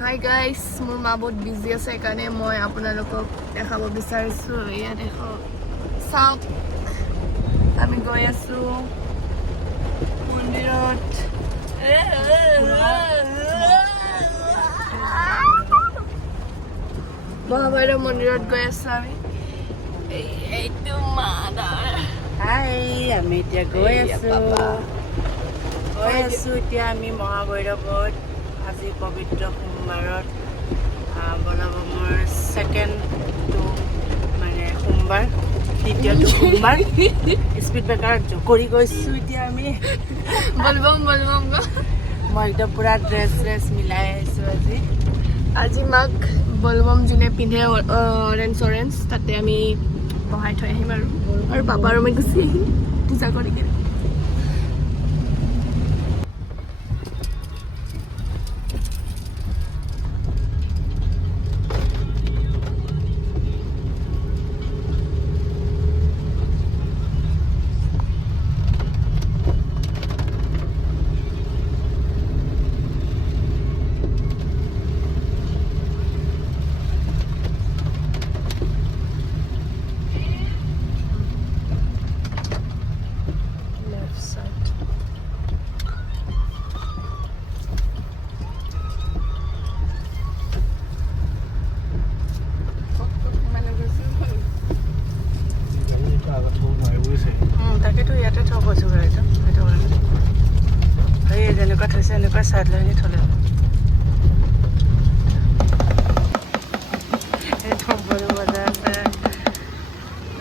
Hi guys, মোৰ মা বহুত বিজি আছে সেইকাৰণে মই আপোনালোকক দেখাব বিচাৰিছোঁ। এয়া দেখক, চাওক আমি গৈ আছোঁ মন্দিৰত। মহাভৈৰৱ মন্দিৰত গৈ আছোঁ আমি। এইটো মাদাৰ। হাই, আমি এতিয়া গৈ আছোঁ এতিয়া আমি মহাভৈৰৱত। আজি পবিত্ৰ সোমবাৰত বলবমৰ ছেকেণ্ডটো মানে সোমবাৰ, দ্বিতীয়টো সোমবাৰ। স্পীড ব্ৰেকাৰত জকৰি গৈছোঁ এতিয়া আমি। বলবম মই একদম পূৰা ড্ৰেছ মিলাই আহিছোঁ আজি মাক বলবম যোনে পিন্ধে অৰেঞ্জ তাতে আমি বহাই থৈ আহিম আৰু পাপা আৰু মই গুচি আহিম পূজা কৰি কিনে। তাকেতো ইয়াতে থব কৈছোঁ গাড়ীটো, সেইটো কাৰণে সেই যেনেকুৱা থৈছে এনেকুৱা চাইড লৈ থ'লে ডম্বৰু বজাৰ আছে।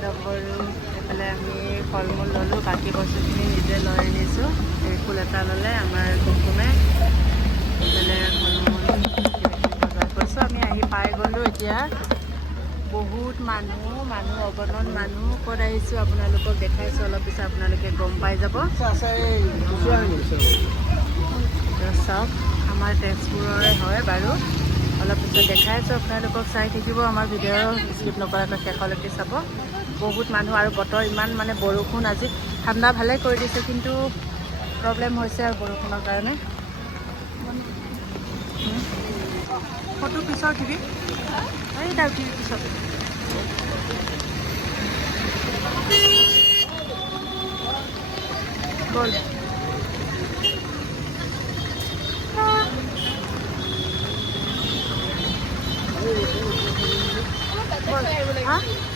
ডম্বৰু এইফালে আমি ফল মূল ল'লোঁ, বাকী বস্তুখিনি নিজে লৈ আনিছোঁ। এই ফুল এটা ল'লে আমাৰ কুকুমে, এইফালে ফল মূল বজাৰ কৰিছোঁ। আমি আহি পাই গ'লোঁ এতিয়া। বহুত মানুহ অগণন মানুহ। ক'ত আহিছোঁ আপোনালোকক দেখাইছোঁ, অলপ পিছত আপোনালোকে গম পাই যাব। চাওক, আমাৰ তেজপুৰৰে হয় বাৰু। অলপ পিছত দেখাইছোঁ আপোনালোকক, চাই থাকিব আমাৰ ভিডিঅ' স্কিপ নকৰাকৈ শেষলৈকে চাব। বহুত মানুহ আৰু বতৰ ইমান মানে বৰষুণ, আজি ঠাণ্ডা ভালে কৰি দিছে কিন্তু প্ৰব্লেম হৈছে আৰু বৰষুণৰ কাৰণে। ফটো পিছৰ উঠিবি, এই তাৰ উঠিবি পিছত। বল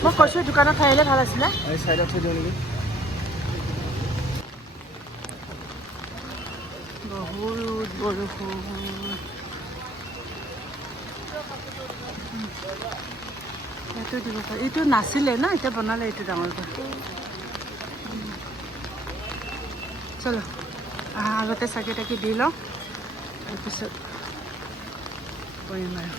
মই কৈছোঁ দোকানত খাই আহিলে ভাল আছিলে। বহুত বৰষুণ। এইটো দিব পাৰি, এইটো নাছিলে ন, এতিয়া বনালে এইটো ডাঙৰকৈ। চলো আগতে চাকি তাকি দি লওঁ, তাৰপিছত কৰিম আৰু।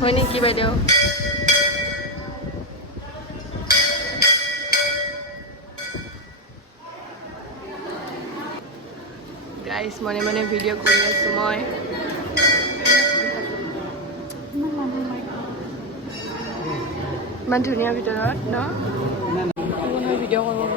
হয় নেকি বাইদেউ? গাইছ, মনে ভিডিঅ' কৰি আছোঁ মই। ইমান ধুনীয়া ভিতৰত ন, ভিডিঅ' কৰিব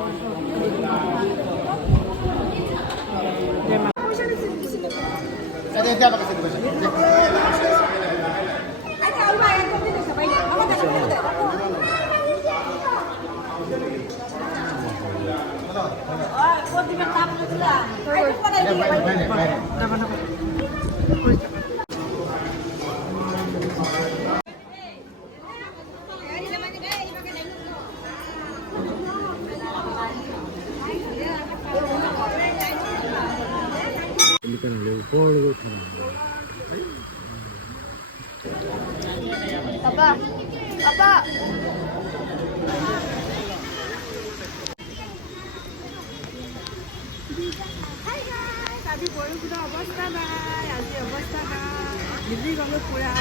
Papa, Papa. Hi guys, আজি বৰষুণৰ অৱস্থা নাই, আজি অৱস্থা নাই, ভিজি গ'লো পুৰা।